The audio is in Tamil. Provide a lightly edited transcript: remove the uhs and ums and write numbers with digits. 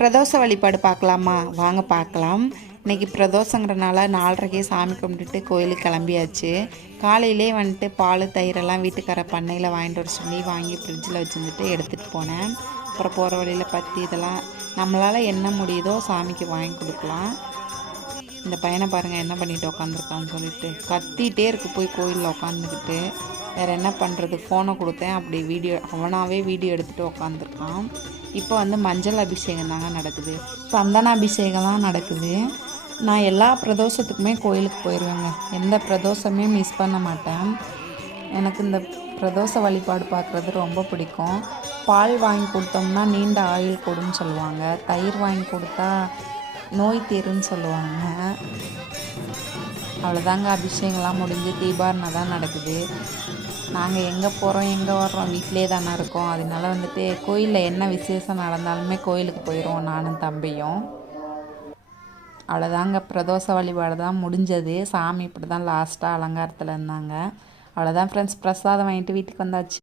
பிரதோஷ வழிபாடு பார்க்கலாமா? வாங்க பார்க்கலாம். இன்றைக்கி பிரதோஷங்கிறனால 4:30க்கே சாமி கும்பிட்டுட்டு கோயிலுக்கு கிளம்பியாச்சு. காலையிலே வந்துட்டு பால் தயிரெல்லாம் வீட்டுக்கார பண்ணையில் வாங்கிட்டு வர சொல்லி வாங்கி ஃப்ரிட்ஜில் வச்சுருந்துட்டு எடுத்துகிட்டு போனேன். அப்புறம் போகிற வழியில் பற்றி இதெல்லாம் நம்மளால் என்ன முடியுதோ சாமிக்கு வாங்கி கொடுக்கலாம். இந்த பையனை பாருங்கள் என்ன பண்ணிட்டு உட்காந்துருக்கான்னு சொல்லிட்டு கத்திகிட்டே இருக்குது போய் கோயிலில் உட்காந்துக்கிட்டு. வேறு என்ன பண்ணுறது, ஃபோனை கொடுத்தேன், அப்படி அவனாகவே வீடியோ எடுத்துகிட்டு உட்காந்துருக்கான். இப்போ மஞ்சள் அபிஷேகம் தாங்க நடக்குது, சந்தன அபிஷேகம்லாம் நடக்குது. நான் எல்லா பிரதோஷத்துக்குமே கோயிலுக்கு போயிடுவேங்க. எந்த பிரதோஷமே மிஸ் பண்ண மாட்டேன். எனக்கு இந்த பிரதோஷ வழிபாடு பார்க்குறது ரொம்ப பிடிக்கும். பால் வாங்கி கொடுத்தோம்னா நீண்ட ஆயுள் கொடுன்னு சொல்லுவாங்க. தயிர் வாங்கி கொடுத்தா நோய் தீருன்னு சொல்லுவாங்க. அவ்வளோதாங்க, அபிஷேகம்லாம் முடிஞ்சு தீபாரணை தான் நடக்குது. நாங்கள் எங்கே போகிறோம் எங்கே வர்றோம், வீட்டிலே தானே இருக்கோம். அதனால கோயிலில் என்ன விசேஷம் நடந்தாலுமே கோயிலுக்கு போயிடுவோம் நானும் தம்பியும். அவ்வளோதாங்க, பிரதோஷ வழிபாடு தான் முடிஞ்சது. சாமி இப்படி தான் லாஸ்ட்டாக அலங்காரத்தில் இருந்தாங்க. அவ்வளோதான் ஃப்ரெண்ட்ஸ், பிரசாதம் வாங்கிட்டு வீட்டுக்கு வந்தாச்சு.